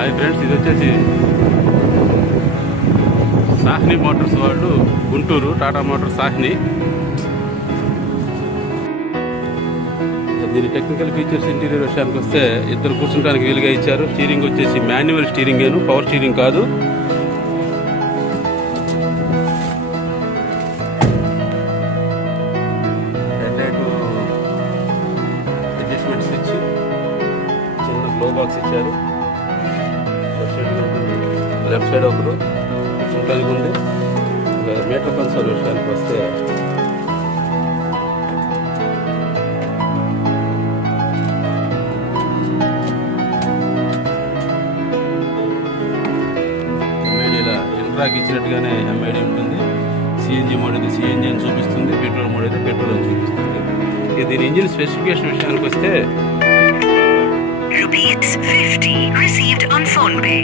Hi friends, ఇది వచ్చేసి సాహ్ని మోటార్స్ వాళ్ళు గుంటూరు, టాటా మోటార్స్ సాహ్ని. దీని టెక్నికల్ ఫీచర్స్, ఇంటీరియర్ విషయానికి వస్తే ఇద్దరు కూర్చుంటానికి వీలుగా ఇచ్చారు. స్టీరింగ్ వచ్చేసి మాన్యువల్ స్టీరింగ్, పవర్ స్టీరింగ్ కాదు. హెడ్లైట్ అడ్జస్ట్మెంట్ స్విచ్, చిన్న గ్లో బాక్స్ ఇచ్చారు. లెఫ్ట్ సైడ్ ఒకరు కూర్చుంటానికి ఉంది. మీటర్ కన్సోల్ విషయానికి వస్తే ఎంఐడీలా ఇంట్రాక్ ఇచ్చినట్టుగానే ఎంఐడీ ఉంటుంది. సిఎన్జి మోడ్ అయితే సిఎన్జి అని చూపిస్తుంది, పెట్రోల్ మోడ్ అయితే పెట్రోల్ అని చూపిస్తుంది. ఇక దీని ఇంజిన్ స్పెసిఫికేషన్ విషయానికి వస్తే ₹50 received on PhonePe.